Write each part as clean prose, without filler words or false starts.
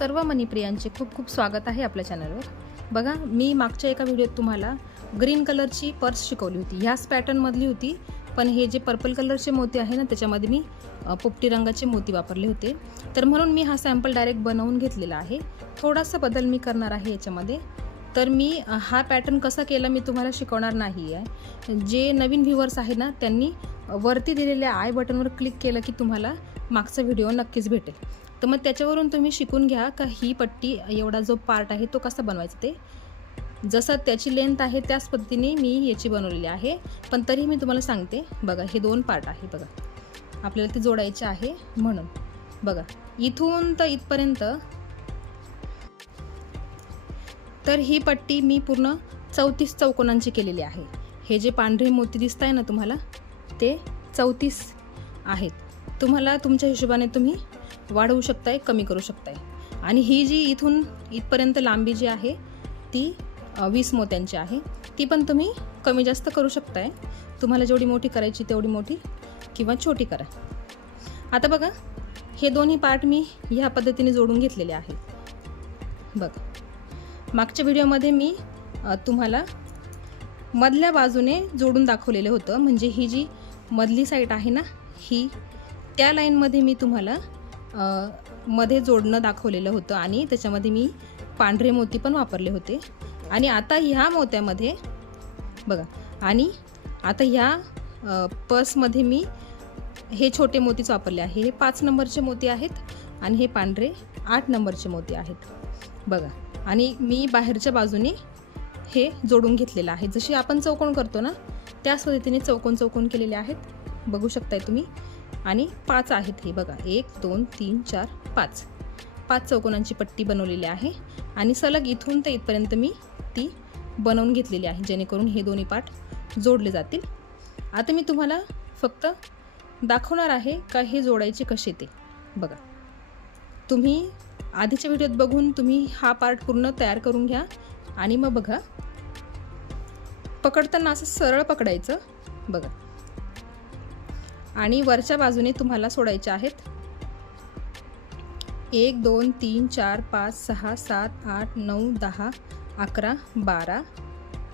सर्व मनीप्रियांचे खूप खूप स्वागत आहे आपल्या चॅनलवर। बघा, मी मागच्या एका व्हिडिओत तुम्हाला ग्रीन कलरची पर्स शिकवली होती। ह्याच पॅटर्नमधली होती, पण हे जे पर्पल कलरचे मोती आहे ना, त्याच्यामध्ये मी पोपटी रंगाचे मोती वापरले होते। तर म्हणून मी हा सॅम्पल डायरेक्ट बनवून घेतलेला आहे। थोडासा बदल मी करणार आहे याच्यामध्ये। तर मी हा पॅटर्न कसा केला मी तुम्हाला शिकवणार नाही आहे। जे नवीन व्ह्यूअर्स आहे ना, त्यांनी वरती दिलेल्या आय बटनवर क्लिक केलं की तुम्हाला मागचा व्हिडिओ नक्कीच भेटेल। तर मग त्याच्यावरून तुम्ही शिकून घ्या का ही पट्टी एवढा जो पार्ट आहे तो कसा बनवायचा ते। जसं त्याची लेंथ आहे त्याच पद्धतीने मी याची बनवलेली आहे, पण तरी मी तुम्हाला सांगते। बघा, हे दोन पार्ट आहे, बघा आपल्याला ते जोडायचे आहे। म्हणून बघा, इथून तर इथपर्यंत तर ही पट्टी मी पूर्ण 34 चौकोनांची केलेली आहे। हे जे पांढरे मोती दिसत आहे ना तुम्हाला, ते 34 आहेत। तुम्हाला तुमच्या हिशोबाने तुम्ही वाढवू शकताय, कमी करू शकताय। आणि ही जी इथून इथपर्यंत लांबी जी आहे ती 20 मोत्यांची आहे। ती पण तुम्ही कमी जास्त करू शकताय। तुम्हाला जेवढी मोठी करायची तेवढी मोठी किंवा छोटी करा। आता बघा, हे दोन्ही पार्ट मी ह्या पद्धतीने जोडून घेतलेले आहेत। बघा, मागच्या व्हिडिओमध्ये मी तुम्हाला मधल्या बाजूने जोडून दाखवलेलं होतं। म्हणजे ही जी मधली साईड आहे ना, ही त्या लाईनमध्ये मी तुम्हाला मध्ये जोडणं दाखवलेलं होतं आणि त्याच्यामध्ये मी पांढरे मोती पण वापरले होते। आणि आता ह्या मोत्यामध्ये बघा, आणि आता ह्या पर्समध्ये मी हे छोटे मोतीच वापरले आहे। हे 5 नंबरचे मोती आहेत आणि हे पांढरे 8 नंबरचे मोती आहेत। बघा, आणि मी बाहेरच्या बाजूने हे जोडून घेतलेलं आहे। जशी आपण चौकोन करतो ना, त्याच पद्धतीने चौकोन चौकोन केलेले आहेत, बघू शकताय तुम्ही। आणि 5 आहेत हे, बघा 1 2 3 4 5 चौकोनांची पट्टी बनवलेली आहे। आणि सलग इथून ते इथपर्यंत मी ती बनवून घेतलेली आहे, जेणेकरून हे दोन्ही पार्ट जोडले जातील। आता मी तुम्हाला फक्त दाखवणार आहे का हे जोडायचे कसे ते। बघा, तुम्ही आधीच्या व्हिडिओत बघून तुम्ही हा पार्ट पूर्ण तयार करून घ्या। आणि मग बघा, पकडताना असं सरळ पकडायचं, बघा, आणि वरच्या बाजूने तुम्हाला सोडायचे आहेत 1 2 3 4 5 6 7 8 9 10 11 12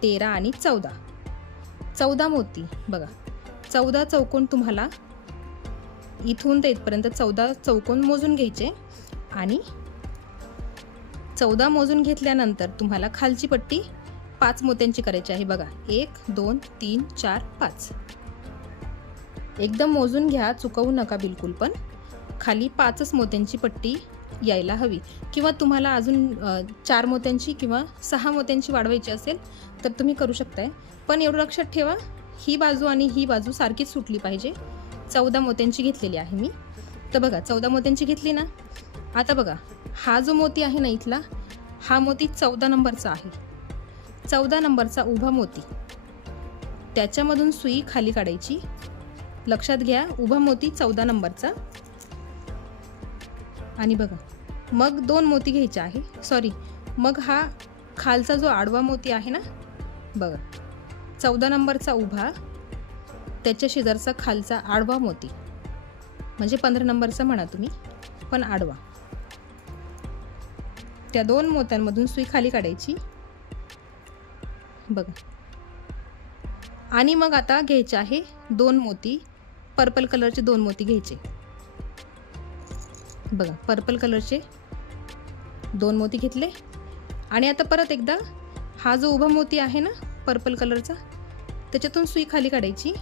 13 आणि 14 मोती। बघा, 14 चौकोन तुम्हाला इथून ते इथपर्यंत 14 चौकोन मोजून घ्यायचे। आणि 14 मोजून घेतल्यानंतर तुम्हाला खालची पट्टी 5 मोत्यांची करायची आहे। बघा, 1 2 3 4 5 एकदम मोजून घ्या, चुकवू नका बिलकुल पण। खाली 5च मोत्यांची पट्टी यायला हवी। किंवा तुम्हाला अजून 4 मोत्यांची किंवा 6 मोत्यांची वाढवायची असेल तर तुम्ही करू शकताय। पण एवढं लक्षात ठेवा, ही बाजू आणि ही बाजू सारखीच सुटली पाहिजे। 14 मोत्यांची घेतलेली आहे मी। तर बघा, 14 मोत्यांची घेतली ना। आता बघा, हा जो मोती आहे ना इथला, हा मोती 14 नंबरचा आहे। 14 नंबरचा उभा मोती, त्याच्यामधून सुई खाली काढायची। लक्षात घ्या, उभा मोती 14 नंबरचा। आणि बघा, मग 2 मोती घ्यायचे आहे, सॉरी, मग हा खालचा जो आडवा मोती आहे ना, बघा 14 नंबरचा उभा, त्याच्या शेजारचा खालचा आडवा मोती, म्हणजे 15 नंबरचा म्हणा तुम्ही, पण आडवा। त्या 2 मोत्यांमधून सुई खाली काढायची, बघा। आणि मग आता घ्यायचे आहे 2 मोती, पर्पल कलरचे 2 मोती घ्यायचे। बघा, पर्पल कलरचे 2 मोती घेतले। आणि आता परत एकदा हा जो उभा मोती आहे ना पर्पल कलरचा, त्याच्यातून सुई खाली काढायची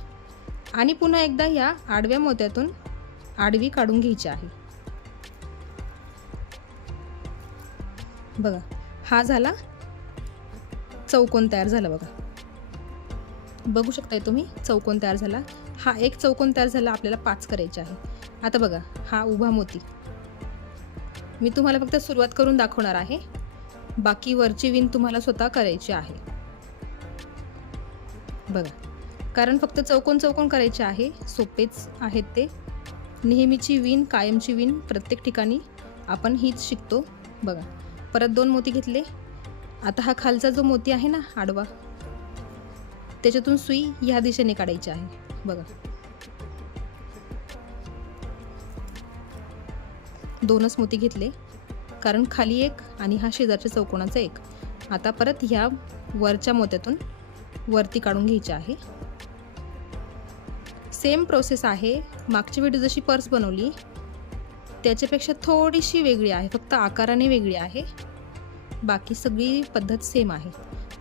आणि पुन्हा एकदा या आडव्या मोत्यातून आडवी काढून घ्यायची आहे। बघा, हा झाला चौकोन तयार झाला। बघा, बघू शकताय तुम्ही, चौकोन तयार झाला। हा एक चौकोन तयार झाला, आपल्याला 5 करायचे आहे। आता बघा, हा उभा मोती मी तुम्हाला फक्त सुरुवात करून दाखवणार आहे, बाकी वरची विण तुम्हाला स्वतः करायची आहे। बघा, कारण फक्त चौकोन चौकोन करायचे आहे, सोपेच आहेत ते। नेहमीची विण, कायमची विण प्रत्येक ठिकाणी आपण हीच शिकतो। बघा, परत 2 मोती घेतले। आता हा खालचा जो मोती आहे ना आडवा, त्याच्यातून सुई ह्या दिशेने काढायची आहे। बघा, 2च मोती घेतले, कारण खाली एक आणि हा शेजारच्या चौकोनाचा एक. आता परत ह्या वरच्या मोत्यातून वरती काढून घ्यायचे आहे. सेम प्रोसेस आहे. मागची व्हिडिओ जशी पर्स बनवली त्याच्यापेक्षा थोडीशी वेगळी आहे, फक्त आकाराने वेगळी आहे. बाकी सगळी पद्धत सेम आहे.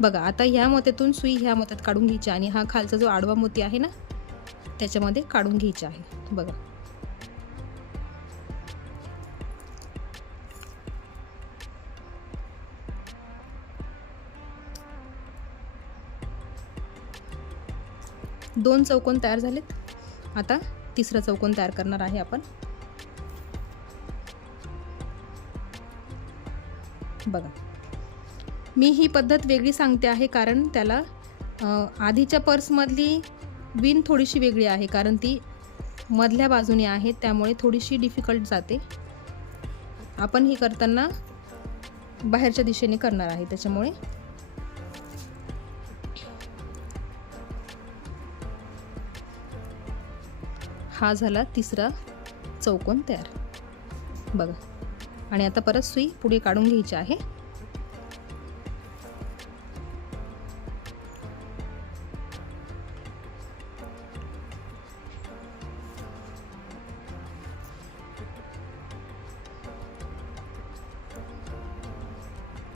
बघा आता ह्या मोत्यातून सुई ह्या मोत्यात काढून घ्यायची आणि हा खालचा जो आडवा मोती आहे ना त्याच्यामध्ये काढून घ्यायची आहे. बघा दोन चौकोन तयार झालेत. आता तिसरा चौकोन तयार करणार आहे आपण. बघा मी ही पद्धत वेगळी सांगते आहे कारण त्याला आधीच्या पर्समधली विण थोडीशी वेगळी आहे, कारण ती मधल्या बाजूने आहे त्यामुळे थोडीशी डिफिकल्ट जाते. आपण ही करताना बाहेरच्या दिशेने करणार आहे त्याच्यामुळे. हा झाला तिसरा चौकोन तयार. बघा आणि आता परत सुई पुढे काढून घ्यायची आहे.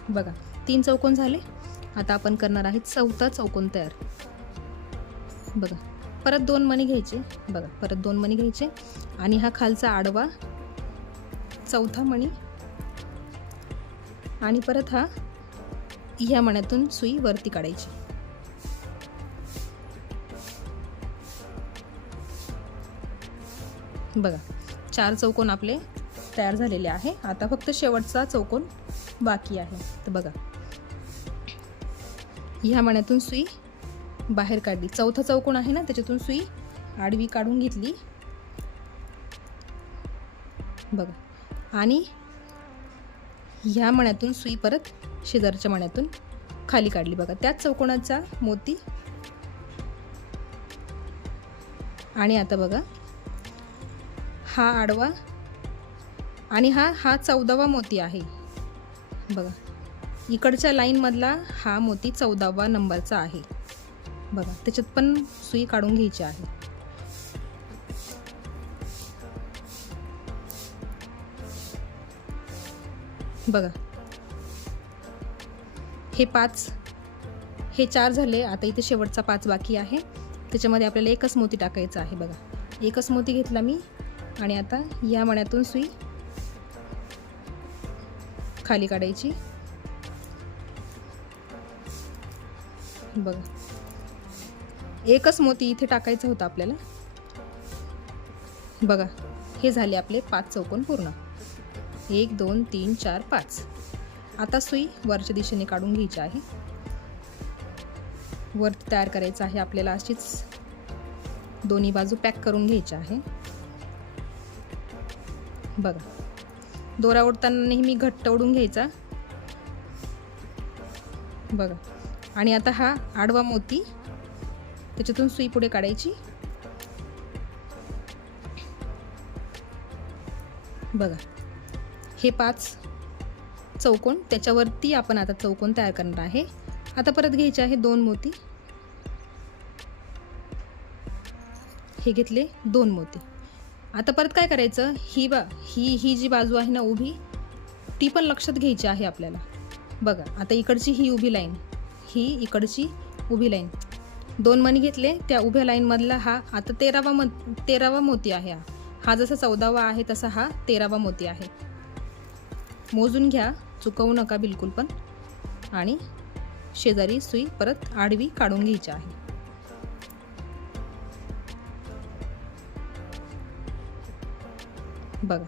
बघा 3 चौकोन झाले. आता आपण करणार आहे चौथा चौकोन तयार. बघा परत 2 मणी घ्यायचे. बघा परत 2 मणी घ्यायचे आणि हा खालचा आडवा चौथा मणी आणि परत हा ह्या मण्यातून सुई वरती काढायची. बघा 4 चौकोन आपले तयार झालेले आहे. आता फक्त शेवटचा चौकोन बाकी आहे. तर बघा ह्या मण्यातून सुई बाहेर काढली. चौथा चौकोन आहे ना त्याच्यातून सुई आडवी काढून घेतली. बघा आणि ह्या मण्यातून सुई परत शेजारच्या मण्यातून खाली काढली. बघा त्याच चौकोनाचा मोती. आणि आता बघा हा आडवा आणि हा 14वा मोती आहे. बघा इकडच्या लाईन मधला हा मोती 14वा नंबरचा आहे. बघा त्याच्यात पण सुई काढून घ्यायची आहे. बघा हे 4 झाले. आता इथे शेवटचा 5 बाकी आहे. त्याच्यामध्ये आपल्याला एकच मोती टाकायचा आहे. बघा एकच मोती घेतला मी आणि आता या मण्यातून सुई खाली काढायची. बघा एकच मोती इथे टाकायचा होता आपल्याला. बघा हे झाले आपले 5 चौकोन पूर्ण. 1 2 3 4 5. आता सुई वरच्या दिशेने काढून घ्यायची आहे. वरती तयार करायचं आहे आपल्याला. अशीच दोन्ही बाजू पॅक करून घ्यायची आहे. बघा दोरा ओढताना नेहमी घट्ट ओढून घ्यायचा. बघा आणि आता हा आडवा मोती त्याच्यातून सुई पुढे काढायची. बघा हे 5 चौकोन त्याच्यावरती आपण आता चौकोन तयार करणार आहे. आता परत घ्यायचे आहे 2 मोती. हे घेतले 2 मोती. आता परत काय करायचं, ही जी बाजू आहे ना उभी, ती पण लक्षात घ्यायची आहे आपल्याला. बघा आता इकडची ही उभी लाईन, ही इकडची उभी लाईन, 2 मणी घेतले, त्या उभ्या लाईन मधला हा आता 13वा मोती आहे. हा जसा 14वा आहे तसा हा 13वा मोती आहे. मोजून घ्या, चुकवू नका बिलकुल पण. आणि शेजारी सुई परत आडवी काढून घ्यायची आहे. बघा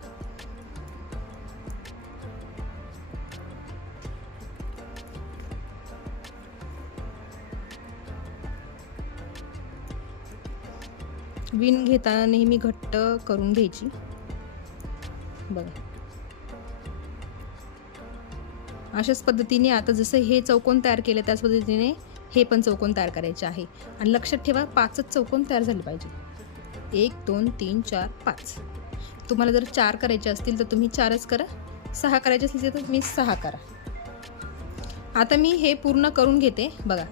विण घेताना नेहमी घट्ट करून घ्यायची. बघा अशाच पद्धतीने आता जसं हे चौकोन तयार केले त्याच पद्धतीने हे पण चौकोन तयार करायचे आहे. आणि लक्षात ठेवा 5च चौकोन तयार झाले पाहिजे. 1 2 3 4 5. तुम्हाला जर 4 करायचे असतील तर तुम्ही 4च करा, 6 करायचे असले तर तुम्ही 6 करा. आता मी हे पूर्ण करून घेते. बघा,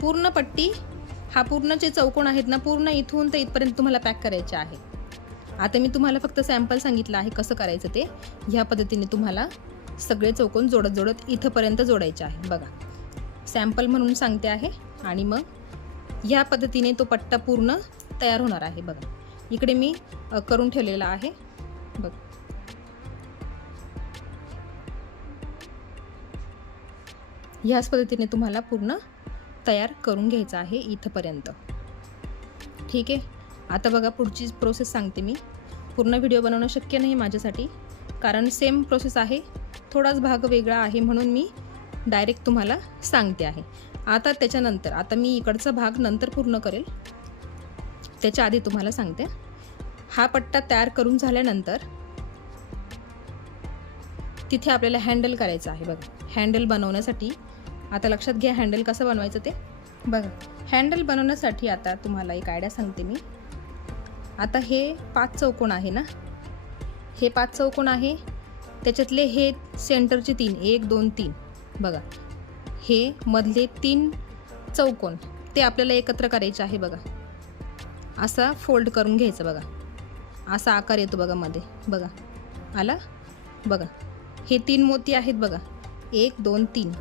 पूर्ण पट्टी, हा पूर्ण जे चौकोन आहेत ना, पूर्ण इथून तर इथपर्यंत तुम्हाला पॅक करायचे आहे. आता मी तुम्हाला फक्त सॅम्पल सांगितलं आहे कसं करायचं ते. ह्या पद्धतीने तुम्हाला सगळे चौकोन जोडत जोडत इथंपर्यंत जोडायचे आहे. बघा, सॅम्पल म्हणून सांगते आहे. आणि मग ह्या पद्धतीने तो पट्टा पूर्ण तयार होणार आहे. बघा, इकडे मी करून ठेवलेला आहे. बघ, ह्याच पद्धतीने तुम्हाला पूर्ण तयार करून घ्यायचं आहे इथंपर्यंत. ठीक आहे. आता बघा, पुढची प्रोसेस सांगते मी. पूर्ण व्हिडिओ बनवणं शक्य नाही माझ्यासाठी, कारण सेम प्रोसेस आहे, थोडाच भाग वेगळा आहे, म्हणून मी डायरेक्ट तुम्हाला सांगते आहे. आता त्याच्यानंतर, आता मी इकडचा भाग नंतर पूर्ण करेल, त्याच्या आधी तुम्हाला सांगते. हा पट्टा तयार करून झाल्यानंतर तिथे आपल्याला हँडल करायचं आहे. बघा, हँडल बनवण्यासाठी आता लक्षात घ्या हँडल कसं बनवायचं ते. बघा, हँडल बनवण्यासाठी आता तुम्हाला एक आयडिया सांगते मी. आता हे 5 चौकोन आहे ना, हे 5 चौकोन आहे, त्याच्यातले हे सेंटरचे 3, 1 2 3, बघा हे मधले 3 चौकोन ते आपल्याला एकत्र करायचे आहे. बघा, असा फोल्ड करून घ्यायचं. बघा, असा आकार येतो बघा मध्ये. बघा, आला. बघा, हे 3 मोती आहेत. बघा, 1 2 3,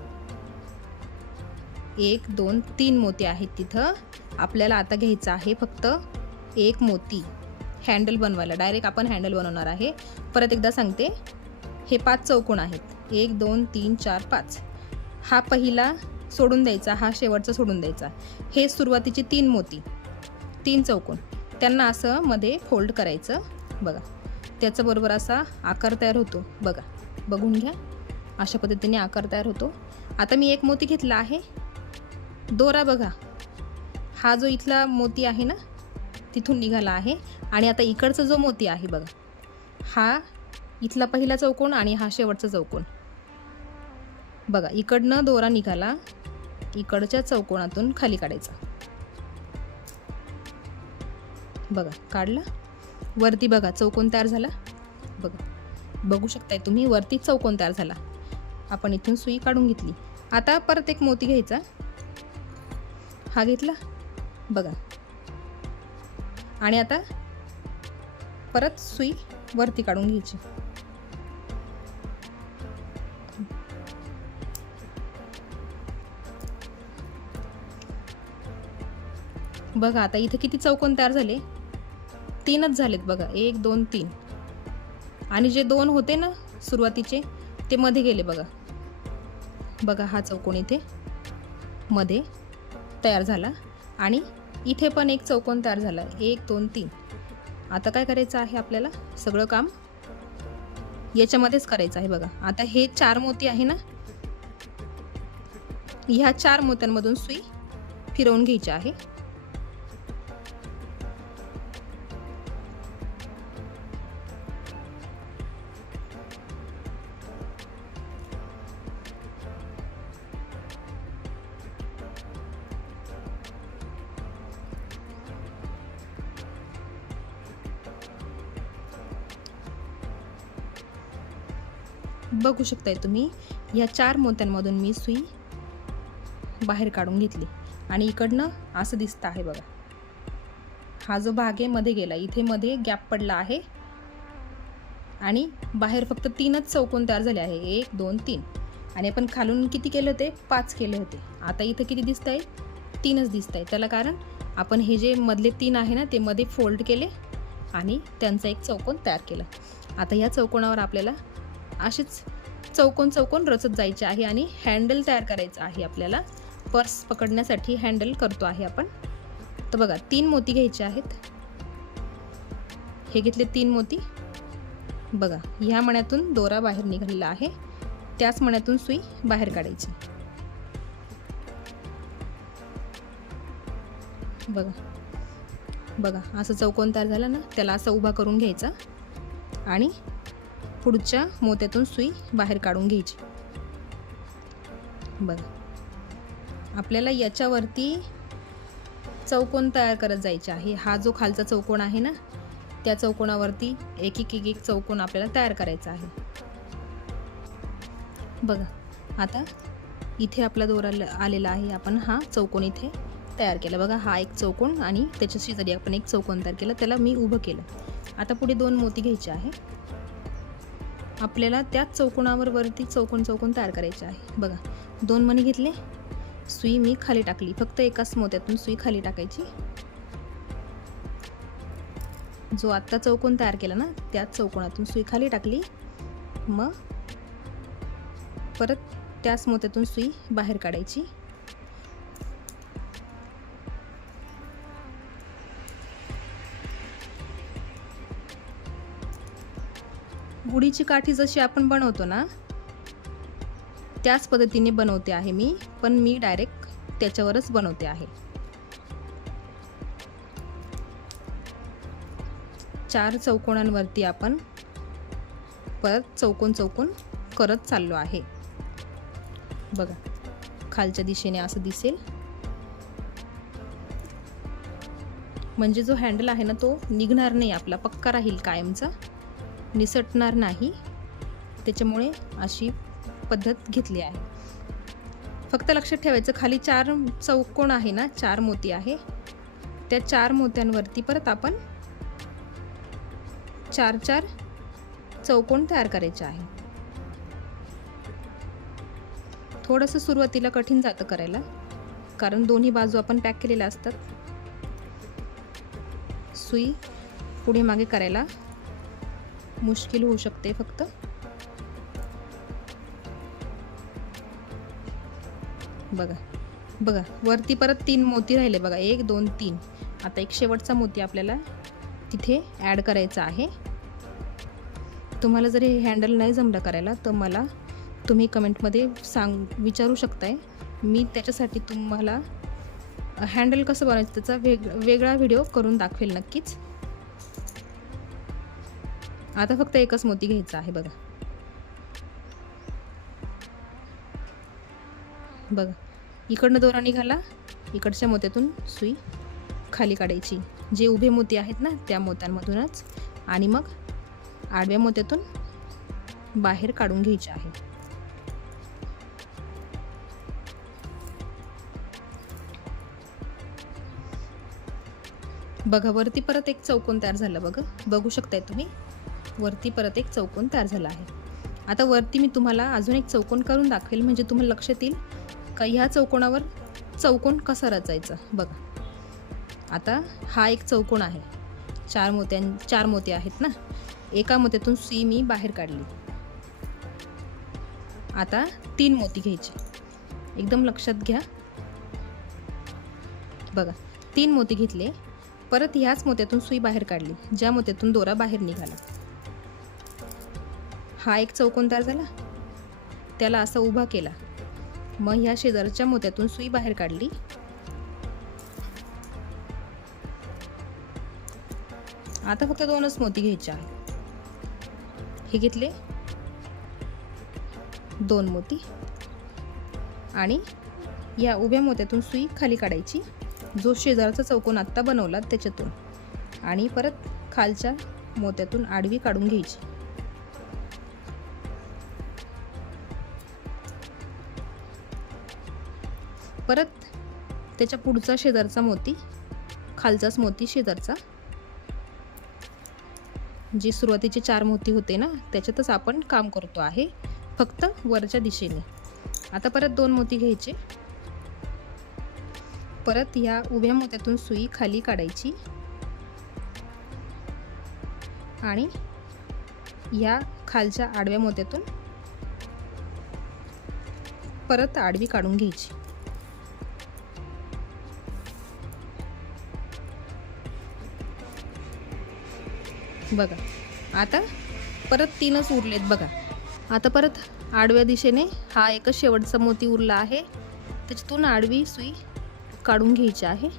1 2 3 मोती आहेत तिथं. आपल्याला आता घ्यायचं आहे फक्त एक मोती हँडल बनवायला. डायरेक्ट आपण हँडल बनवणार आहे. परत एकदा सांगते, हे 5 चौकोन आहेत, 1 2 3 4 5. हा पहिला सोडून द्यायचा, हा शेवटचा सोडून द्यायचा. हे सुरुवातीचे 3 मोती, 3 चौकोन, त्यांना असं मध्ये फोल्ड करायचं. बघा, त्याचा बरोबर असा आकार तयार होतो. बघा, बघून घ्या, अशा पद्धतीने आकार तयार होतो. आता मी एक मोती घेतला आहे. दोरा बघा, हा जो इथला मोती आहे ना, तिथून निघाला आहे. आणि आता इकडचा जो मोती आहे बघा, हा इथला पहिला चौकोन आणि हा शेवटचा चौकोन. बघा, इकडनं दोरा निघाला, इकडच्या चौकोनातून खाली काढायचा. बघा, काढला. वरती बघा चौकोन तयार झाला. बघा, बघू शकताय तुम्ही, वरती चौकोन तयार झाला. आपण इथून सुई काढून घेतली. आता परत एक मोती घ्यायचा, हा घेतला. बघा, आणि आता परत सुई वरती काढून घ्यायची. बघा, आता इथे किती चौकोन तयार झाले? 3च झालेत. बघा, 1 2 3, आणि जे 2 होते ना सुरुवातीचे ते मध्ये गेले. बघा, बघा हा चौकोन इथे मध्ये तयार झाला, आणि इथे पण एक चौकोन तयार झाला, 1 2 3. आता काय करायचं आहे आपल्याला? सगळं काम याच्यामध्येच करायचं आहे. बघा, आता हे 4 मोती आहे ना, ह्या 4 मोत्यांमधून सुई फिरवून घ्यायची आहे. बघू शकताय तुम्ही, ह्या 4 मोत्यांमधून मी सुई बाहेर काढून घेतली, आणि इकडनं असं दिसतं आहे. बघा, हा जो भाग आहे मध्ये गेला, इथे मध्ये गॅप पडला आहे, आणि बाहेर फक्त 3च चौकोन तयार झाले आहे, 1 2 3. आणि आपण खालून किती केले होते? 5 केले होते. आता इथं किती दिसत आहे? 3च दिसत आहे. त्याला कारण आपण हे जे मधले 3 आहे ना, ते मध्ये फोल्ड केले आणि त्यांचा एक चौकोन तयार केला. आता या चौकोनावर आपल्याला असेच चौकोन चौकोन रचत जायचे आहे, आणि हँडल तयार करायचं आहे आपल्याला. पर्स पकडण्यासाठी हँडल करतो आहे आपण. तर बघा, 3 मोती घ्यायचे आहेत. हे घेतले 3 मोती. बघा, ह्या मण्यातून दोरा बाहेर निघालेला आहे, त्याच मण्यातून सुई बाहेर काढायची. बघा बघा, असं चौकोन तयार झाला ना, त्याला असं उभा करून घ्यायचा, आणि पुढच्या मोत्यातून सुई बाहेर काढून घ्यायची. बघा, आपल्याला याच्यावरती चौकोन तयार करत जायचे आहे. हा जो खालचा चौकोन आहे ना, त्या चौकोनावरती एक एक एक एक चौकोन आपल्याला तयार करायचा आहे. बघा आता इथे आपला दोरा आलेला आहे. आपण हा चौकोन इथे तयार केला. बघा हा एक चौकोन आणि त्याच्या शेजारी आपण एक चौकोन तयार केला, त्याला मी उभं केलं. आता पुढे 2 मोती घ्यायचे आहे. आपल्याला त्याच चौकोनावर वरती चौकोन तयार करायचे आहे. बघा 2 मणी घेतले, सुई मी खाली टाकली. फक्त एकाच मोत्यातून सुई खाली टाकायची. जो आत्ता चौकोन तयार केला ना त्याच चौकोनातून सुई खाली टाकली. मग परत त्याच मोत्यातून सुई बाहेर काढायची. गुढीची काठी जशी आपण बनवतो ना त्याच पद्धतीने बनवते आहे मी, पण मी डायरेक्ट त्याच्यावरच बनवते आहे. 4 चौकोनांवरती आपण परत चौकोन करत चाललो आहे. बघा खालच्या दिशेने असं दिसेल, म्हणजे जो हँडल आहे ना तो निघणार नाही, आपला पक्का राहील, कायमचा निसटणार नाही. त्याच्यामुळे अशी पद्धत घेतली आहे. फक्त लक्षात ठेवायचं खाली 4 चौकोन आहे ना, 4 मोती आहे, त्या 4 मोत्यांवरती परत आपण 4 चौकोन तयार करायचे आहे. थोडंसं सुरुवातीला कठीण जातं करायला, कारण दोन्ही बाजू आपण पॅक केलेल्या असतात. सुई पुढे मागे करायला मुश्किल होऊ शकते. फक्त बघा वरती परत 3 मोती राहिले. बघा 1 2 3. आता एक शेवटचा मोती आपल्याला तिथे ॲड करायचा आहे. तुम्हाला जर हे हँडल नाही जमलं करायला तर मला तुम्ही कमेंटमध्ये विचारू शकताय. मी त्याच्यासाठी तुम्हाला हँडल कसं बनवायचं त्याचा वेगळा व्हिडिओ करून दाखवेल नक्कीच. आता फक्त एकच मोती घ्यायचा आहे. बघा इकडनं दोरा निघाला, इकडच्या मोत्यातून सुई खाली काढायची, जे उभे मोती आहेत ना त्या मोत्यांमधूनच, आणि मग आडव्या मोत्यातून बाहेर काढून घ्यायचे आहे. बघा वरती परत एक चौकोन तयार झालं. बघू शकताय तुम्ही, वरती परत एक चौकोन तयार झाला आहे. आता वरती मी तुम्हाला अजून एक चौकोन करून दाखवेल, म्हणजे तुम्हाला लक्षात येईल का ह्या चौकोनावर चौकोन कसा रचायचा. बघा आता हा एक चौकोन आहे, 4 मोती आहेत ना, एका मोत्यातून सुई मी बाहेर काढली. आता 3 मोती घ्यायचे, एकदम लक्षात घ्या. बघा 3 मोती घेतले, परत ह्याच मोत्यातून सुई बाहेर काढली, ज्या मोत्यातून दोरा बाहेर निघाला. हा एक चौकोन तयार झाला, त्याला असा उभा केला. मग ह्या शेजारच्या मोत्यातून सुई बाहेर काढली. आता फक्त 2च मोती घ्यायचे आहेत. हे घेतले 2 मोती, आणि या उभ्या मोत्यातून सुई खाली काढायची, जो शेजारचा चौकोन आत्ता बनवला त्याच्यातून, आणि परत खालच्या मोत्यातून आडवी काढून घ्यायची. परत त्याच्या पुढचा शेजारचा मोती, खालचाच मोती शेजारचा, जे सुरुवातीचे 4 मोती होते ना त्याच्यातच आपण काम करतो आहे, फक्त वरच्या दिशेने. आता परत 2 मोती घ्यायचे, परत या उभ्या मोत्यातून सुई खाली काढायची, आणि या खालच्या आडव्या मोत्यातून परत आडवी काढून घ्यायची. बघा आता परत 3च उरलेत. बघा आता परत आडव्या दिशेने हा एकच शेवटचा मोती उरला आहे, त्याच्यातून आडवी सुई काढून घ्यायची आहे.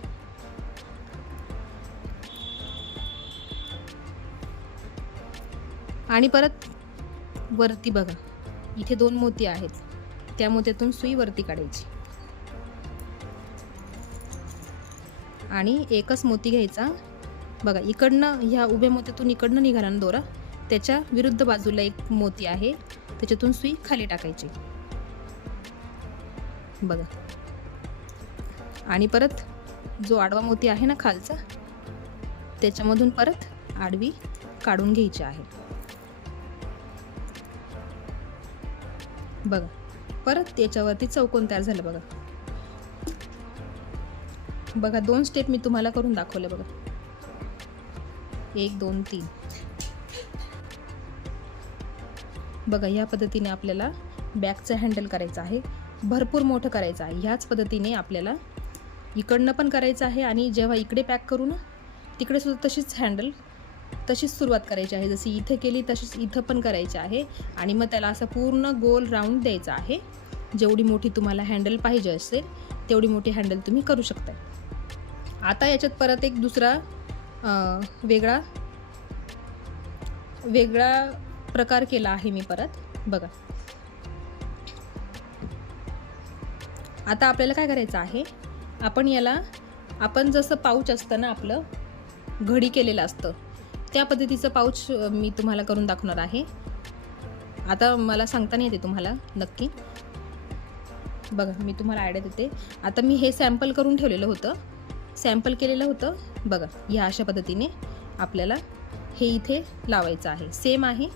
आणि परत वरती बघा इथे 2 मोती आहेत, त्या मोत्यातून सुई वरती काढायची, आणि एकच मोती घ्यायचा. बघा इकडनं ह्या उभ्या मोत्यातून इकडनं निघाला ना दोरा, त्याच्या विरुद्ध बाजूला एक मोती आहे, त्याच्यातून सुई खाली टाकायची बघा. आणि परत जो आडवा मोती आहे ना खालचा, त्याच्यामधून परत आडवी काढून घ्यायची आहे बघा. परत याच्यावरती चौकोन तयार झालं बघा. बघा 2 स्टेप मी तुम्हाला करून दाखवले बघा. 1 2 3 बघा. या पद्धतीने आपल्याला बॅगचं हँडल करायचं आहे. भरपूर मोठं करायचं आहे. ह्याच पद्धतीने आपल्याला इकडनं पण करायचं आहे आणि जेव्हा इकडे पॅक करू ना, तिकडे सुद्धा तशीच हँडल, तशीच सुरुवात करायची आहे. जशी इथे केली तशीच इथं पण करायची आहे. आणि मग त्याला असं पूर्ण गोल राऊंड द्यायचा आहे. जेवढी मोठी तुम्हाला हँडल पाहिजे असेल तेवढी मोठी हँडल तुम्ही करू शकता. आता याच्यात परत एक दुसरा वेगळा प्रकार केला आहे मी परत बघा. आता आपल्याला काय करायचं आहे, आपण जसं पाऊच असतं ना आपलं घडी केलेलं असतं, त्या पद्धतीचं पाऊच मी तुम्हाला करून दाखवणार आहे. आता मला सांगता नाही येते तुम्हाला नक्की बघा. मी तुम्हाला आयडिया देते. आता मी हे सॅम्पल करून ठेवलेलं होतं, सॅम्पल केलेलं होतं बघा. ह्या अशा पद्धतीने आपल्याला हे इथे लावायचं आहे. सेम आहे,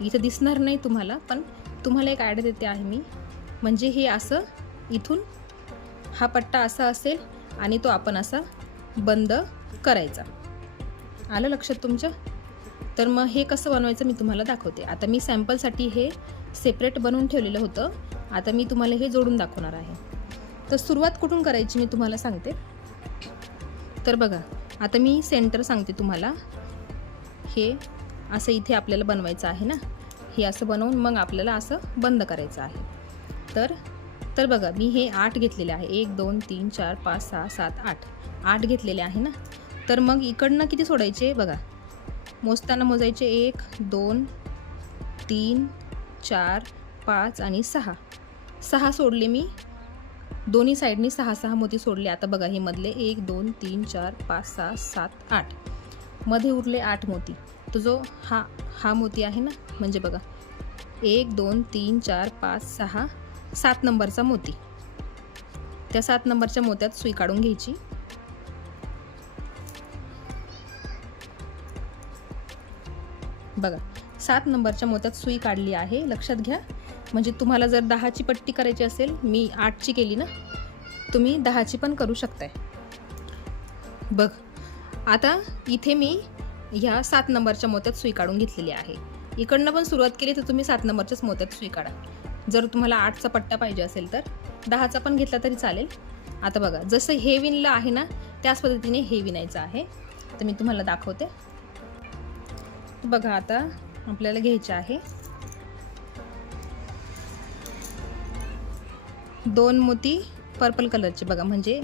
इथं दिसणार नाही तुम्हाला, पण तुम्हाला एक आयडिया देते आहे मी. म्हणजे हे असं इथून हा पट्टा असा असेल आणि तो आपण असा बंद करायचा. आलं लक्षात तुमच्या? तर मग हे कसं बनवायचं मी तुम्हाला दाखवते. आता मी सॅम्पलसाठी हे सेपरेट बनवून ठेवलेलं होतं. आता मी तुम्हाला हे जोडून दाखवणार आहे. तर सुरुवात कुठून करायची मी तुम्हाला सांगते. तर बघा, आता मी सेंटर सांगते तुम्हाला. हे असं इथे आपल्याला बनवायचं आहे ना, हे असं बनवून मग आपल्याला असं बंद करायचं आहे. तर बघा, मी हे 8 घेतलेले आहे. 1 2 3 4 5 6 7 8 घेतलेले आहे ना. तर मग इकडनं किती सोडायचे बघा. मोजताना मोजायचे 1 2 3 4 5 आणि 6 सोडले मी. दोन्ही साईडनी 6 मोती सोडले. आता बघा, हे मधले 1 2 3 4 5 6 7 8 मध्ये उरले 8 मोती. तो जो हा मोती आहे ना, म्हणजे बघा 1 2 3 4 5 6 7 नंबरचा मोती. त्या 7 नंबरच्या मोत्यात सुई काढून घ्यायची. बघा 7 नंबरच्या मोत्यात सुई काढली आहे. लक्षात घ्या. म्हणजे तुम्हाला जर 10ची पट्टी करायची असेल, मी 8ची केली ना, तुम्ही 10ची पण करू शकताय. बघ, आता इथे मी ह्या 7 नंबरच्या मोत्यात सुई काढून घेतलेली आहे. इकडनं पण सुरुवात केली तर तुम्ही 7 नंबरच्याच मोत्यात सुई काढा. जर तुम्हाला 8चा पट्टा पाहिजे असेल तर 10चा पण घेतला तरी चालेल. आता बघा, जसं हे विणलं आहे ना, त्याच पद्धतीने हे विणायचं आहे. तर मी तुम्हाला दाखवते. बघा, आता आपल्याला घ्यायचे आहे 2 मोती पर्पल कलरचे बघा. म्हणजे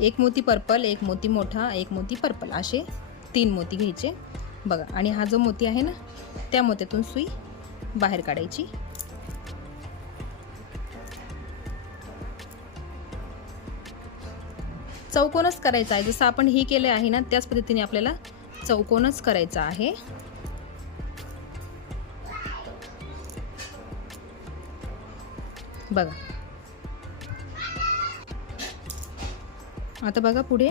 1 मोती पर्पल, 1 मोती मोठा, 1 मोती पर्पल, असे 3 मोती घ्यायचे बघा. आणि हा जो मोती आहे ना, त्या मोत्यातून सुई बाहेर काढायची. चौकोनच करायचा आहे. जसं आपण ही केले आहे ना, त्याच पद्धतीने आपल्याला चौकोनच करायचा आहे. बघा, आता बघा, पुढे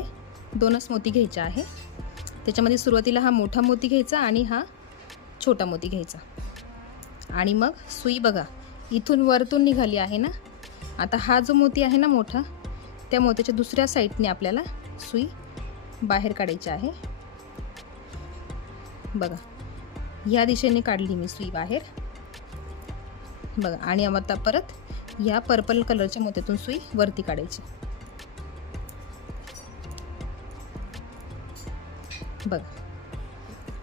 2च मोती घ्यायचे आहे. त्याच्यामध्ये सुरुवातीला हा मोठा मोती घ्यायचा आणि हा छोटा मोती घ्यायचा. आणि मग सुई बघा इथून वरतून निघाली आहे ना. आता हा जो मोती आहे ना मोठा, त्या मोत्याच्या दुसऱ्या साईडने आपल्याला सुई बाहेर काढायची आहे. बघा, ह्या दिशेने काढली मी सुई बाहेर बघा. आणि आता परत ह्या पर्पल कलरच्या मोत्यातून सुई वरती काढायची बघा.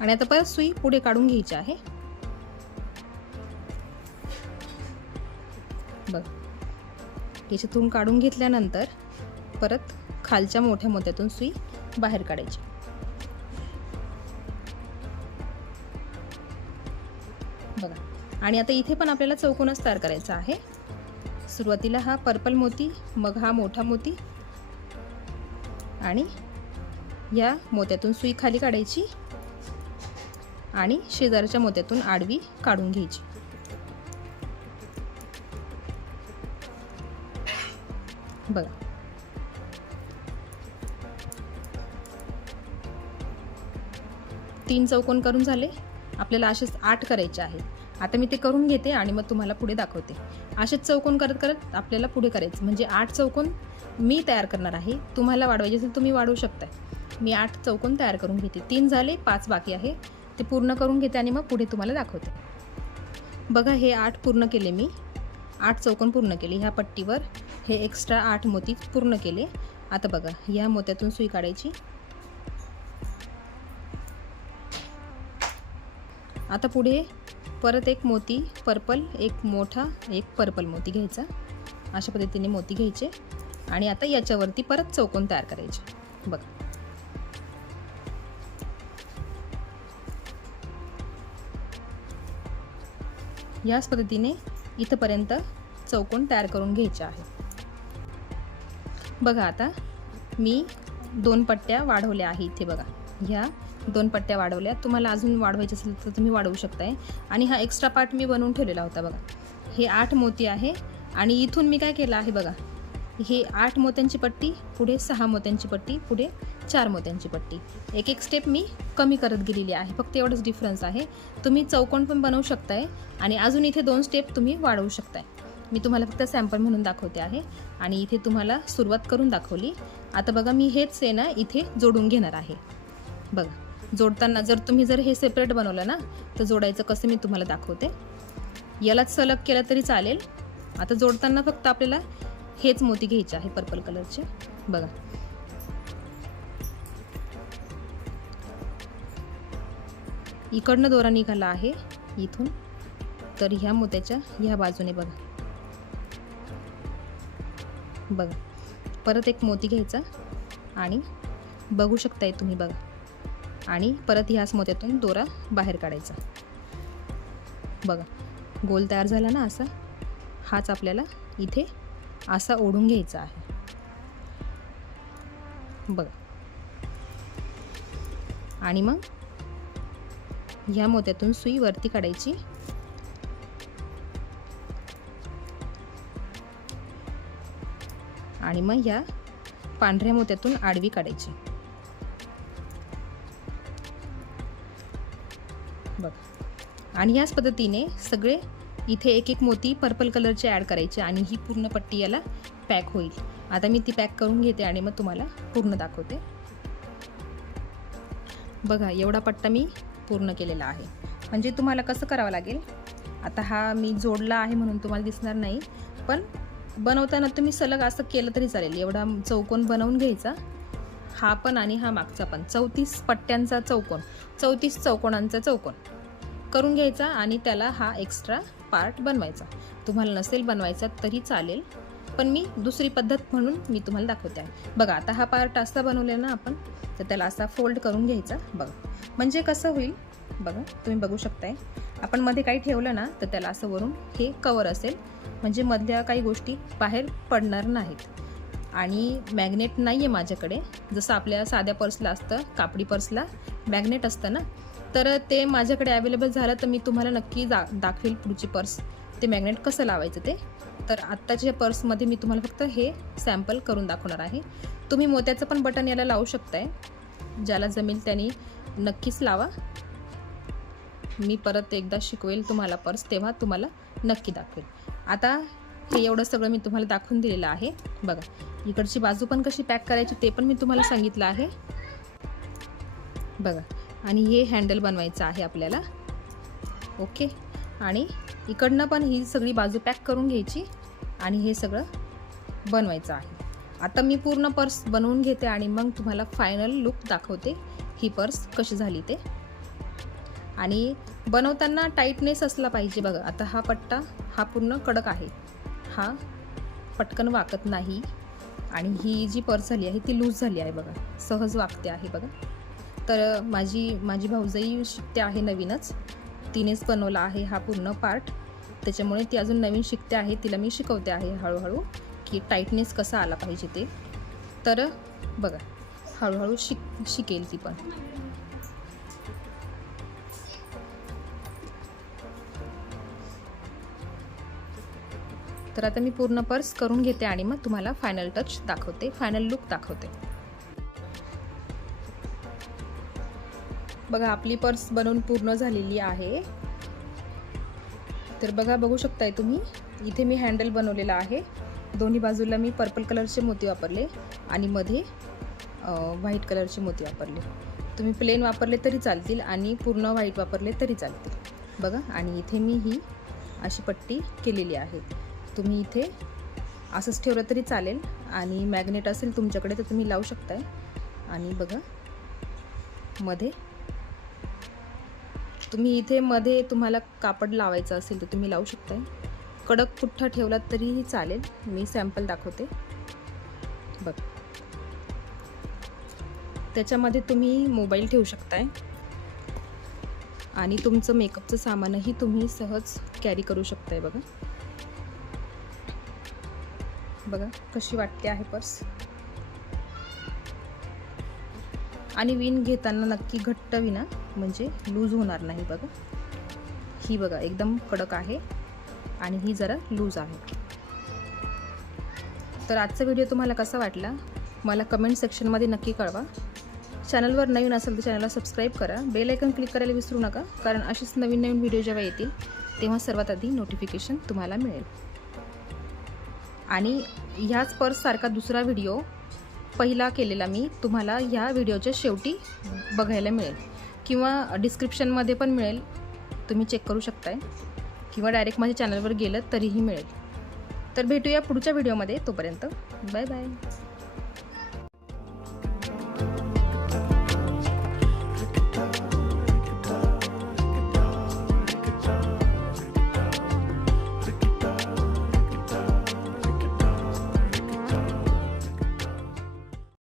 आणि आता परत सुई पुढे काढून घ्यायची आहे बघ. याच्यातून काढून घेतल्यानंतर परत खालच्या मोठ्या मोत्यातून सुई बाहेर काढायची बघा. आणि आता इथे पण आपल्याला चौकोनच तयार करायचा आहे. सुरुवातीला हा पर्पल मोती, मग हा मोठा मोती, आणि या मोत्यातून सुई खाली काढायची आणि शेजारच्या मोत्यातून आडवी काढून घ्यायची बघा तीन चौकोन करून झाले, आपल्याला असेच 8 करायचे आहे. आता मी ते करून घेते आणि मग तुम्हाला पुढे दाखवते. असेच चौकोन करत करत आपल्याला पुढे करायचं, म्हणजे 8 चौकोन मी तयार करणार आहे. तुम्हाला वाढवायचे असेल तुम्ही वाढवू शकता. मी 8 चौकोन तयार करून घेते. 3 झाले, 5 बाकी आहे, ते पूर्ण करून घेते आणि मग पुढे तुम्हाला दाखवते. बघा हे 8 पूर्ण केले मी, 8 चौकोन पूर्ण केले. ह्या पट्टीवर हे एक्स्ट्रा 8 मोती पूर्ण केले. आता बघा या मोत्यातून सुई काढायची. आता पुढे परत एक मोती पर्पल, एक मोठा, एक पर्पल मोती घ्यायचा. अशा पद्धतीने मोती घ्यायचे आणि आता याच्यावरती परत चौकोन तयार करायचे. बघा याच पद्धतीने इथपर्यंत चौकोन तयार करून घ्यायचे आहे. बघा आता मी 2 पट्ट्या वाढवल्या आहे इथे. बघा ह्या 2 पट्ट्या वाढवल्या. तुम्हाला अजून वाढवायचे असेल तर तुम्ही वाढवू शकताय. आणि हा एक्स्ट्रा पार्ट मी बनवून ठेवलेला होता. बघा हे 8 मोती आहे आणि इथून मी काय केलं आहे, बघा हे 8 मोत्यांची पट्टी, पुढे 6 मोत्यांची पट्टी, पुढे 4 मोत्यांची पट्टी. एक एक स्टेप मी कमी करत गेलेली आहे. फक्त एवढंच डिफरन्स आहे. तुम्ही चौकोन पण बनवू शकताय आणि अजून इथे 2 स्टेप तुम्ही वाढवू शकताय. मी तुम्हाला फक्त सॅम्पल म्हणून दाखवते आहे आणि इथे तुम्हाला सुरुवात करून दाखवली. आता बघा मी हेच आहे ना इथे जोडून घेणार आहे. बघा जोडताना जर हे सेपरेट बनवलं ना तर जोडायचं कसं मी तुम्हाला दाखवते. यालाच सलग केलं तरी चालेल. आता जोडताना फक्त आपल्याला हेच मोती घ्यायचे आहे पर्पल कलरचे. बघा इकडनं दोरा निघाला आहे इथून, तर ह्या मोत्याच्या ह्या बाजूने बघा परत एक मोती घ्यायचा आणि बघू शकताय तुम्ही. बघा आणि परत ह्याच मोत्यातून दोरा बाहेर काढायचा. बघा गोल तयार झाला ना असा. हाच आपल्याला इथे असा ओढून घ्यायचा आहे. बघा आणि मग ह्या मोत्यातून सुई वरती काढायची आणि मग ह्या पांढऱ्या मोत्यातून आडवी काढायची. बघा आणि याच पद्धतीने सगळे इथे एक एक मोती पर्पल कलरचे ॲड करायचे आणि ही पूर्ण पट्टी याला पॅक होईल. आता मी ती पॅक करून घेते आणि मग तुम्हाला पूर्ण दाखवते. बघा एवढा पट्टा मी पूर्ण केलेला आहे. म्हणजे तुम्हाला कसं करावं लागेल, आता हा मी जोडला आहे म्हणून तुम्हाला दिसणार नाही, पण बनवताना तुम्ही सलग असं केलं तरी चालेल. एवढा चौकोन बनवून घ्यायचा, हा पण आणि हा मागचा पण 34 पट्ट्यांचा चौकोन, 34 चौकोनांचा चौकोन करून घ्यायचा आणि त्याला हा एक्स्ट्रा पार्ट बनवायचा. तुम्हाला नसेल बनवायचा तरी चालेल, पण मी दुसरी पद्धत म्हणून मी तुम्हाला दाखवते आहे. बघा आता हा पार्ट असा बनवला ना आपण, तर त्याला असा फोल्ड करून घ्यायचा. बघा म्हणजे कसं होईल, बघा तुम्ही बघू शकताय. आपण मध्ये काही ठेवलं ना तर त्याला असं वरून हे कवर असेल, म्हणजे मधल्या काही गोष्टी बाहेर पडणार नाहीत. आणि मॅग्नेट नाही आहे माझ्याकडे, जसं आपल्या साध्या पर्सला असतं, कापडी पर्सला मॅग्नेट असतं ना, तर ते माझ्याकडे अवेलेबल झालं तर मी तुम्हाला नक्की दाखवेल पुढची पर्स ते मॅग्नेट कसं लावायचं ते. तर आत्ताच्या पर्समध्ये मी तुम्हाला फक्त हे सॅम्पल करून दाखवणार आहे. तुम्ही मोत्याचं पण बटन याला लावू शकताय, ज्याला जमेल त्यांनी नक्कीच लावा. मी परत एकदा शिकवेल तुम्हाला पर्स, तेव्हा तुम्हाला नक्की दाखवेल. आता हे एवढं सगळं मी तुम्हाला दाखवून दिलेलं आहे. बघा इकडची बाजू पण कशी पॅक करायची ते पण मी तुम्हाला सांगितलं आहे. बघा आणि हे हँडल बनवायचं आहे आपल्याला. ओके, आणि इकडनं पण ही सगळी बाजू पॅक करून घ्यायची आणि हे सगळं बनवायचं आहे. आता मी पूर्ण पर्स बनवून घेते आणि मग तुम्हाला फायनल लुक दाखवते ही पर्स कशी झाली ते. आणि बनवताना टाईटनेस असला पाहिजे. बघा आता हा पट्टा हा पूर्ण कडक आहे, हा पटकन वाकत नाही. आणि ही जी पर्स झाली आहे ती लूज झाली आहे. बघा सहज वाकते आहे. बघा तर माझी भाऊजाई शिकते आहे नवीनच, तिनेच बनवला आहे हा पूर्ण पार्ट, त्याच्यामुळे ती अजून नवीन शिकते आहे. तिला मी शिकवते आहे हळूहळू की टाईटनेस कसा आला पाहिजे ते. तर बघा हळूहळू शिकेल ती पण. तर आता मी पूर्ण पर्स करून घेते आणि मग तुम्हाला फायनल टच दाखवते, फायनल लुक दाखवते. बघा आपली पर्स बनवून पूर्ण झालेली आहे. तर बघा बघू शकताय तुम्ही, इथे मी हँडल बनवलेला आहे. दोन्ही बाजूला मी पर्पल कलरचे मोती वापरले आणि मध्ये व्हाईट कलरचे मोती वापरले. तुम्ही प्लेन वापरले तरी चालतील आणि पूर्ण व्हाईट वापरले तरी चालतील. बघा आणि इथे मी ही अशी पट्टी केलेली आहे. तुम्ही इथे असंच ठेवलं तरी चालेल आणि मॅग्नेट असेल तुमच्याकडे तर तुम्ही लावू शकताय. आणि बघा मध्ये तुम्ही इथे मध्ये तुम्हाला कापड लावायचं असेल तर तुम्ही लावू शकताय. कडक पुठ्ठा ठेवलात तरीही चालेल. मी सॅम्पल दाखवते. बघ त्याच्यामध्ये तुम्ही मोबाईल ठेवू शकताय आणि तुमचं मेकअपचं सामानही तुम्ही सहज कॅरी करू शकताय. बघा बघा कशी वाटते आहे पर्स. आणि विण घेताना नक्की घट्ट विणा, म्हणजे लूज होणार नाही. बघा ही बघा एकदम कडक आहे आणि ही जरा लूज आहे. तर आजचा व्हिडिओ तुम्हाला कसा वाटला मला कमेंट सेक्शनमध्ये नक्की कळवा. चॅनलवर नवीन असेल तर चॅनलला सबस्क्राईब करा. बेल आयकॉन क्लिक करायला विसरू नका, कारण अशीच नवीन नवीन व्हिडिओ जेव्हा येतील तेव्हा सर्वात आधी नोटिफिकेशन तुम्हाला मिळेल. आणि ह्याच पर्ससारखा दुसरा व्हिडिओ पहिला केलेला मी तुम्हाला ह्या व्हिडिओच्या शेवटी बघायला मिळेल किंवा डिस्क्रिप्शनमध्ये पण मिळेल, तुम्ही चेक करू शकताय किंवा डायरेक्ट माझ्या चॅनलवर गेलं तरीही मिळेल. तर भेटूया पुढच्या व्हिडिओमध्ये. तोपर्यंत बाय बाय.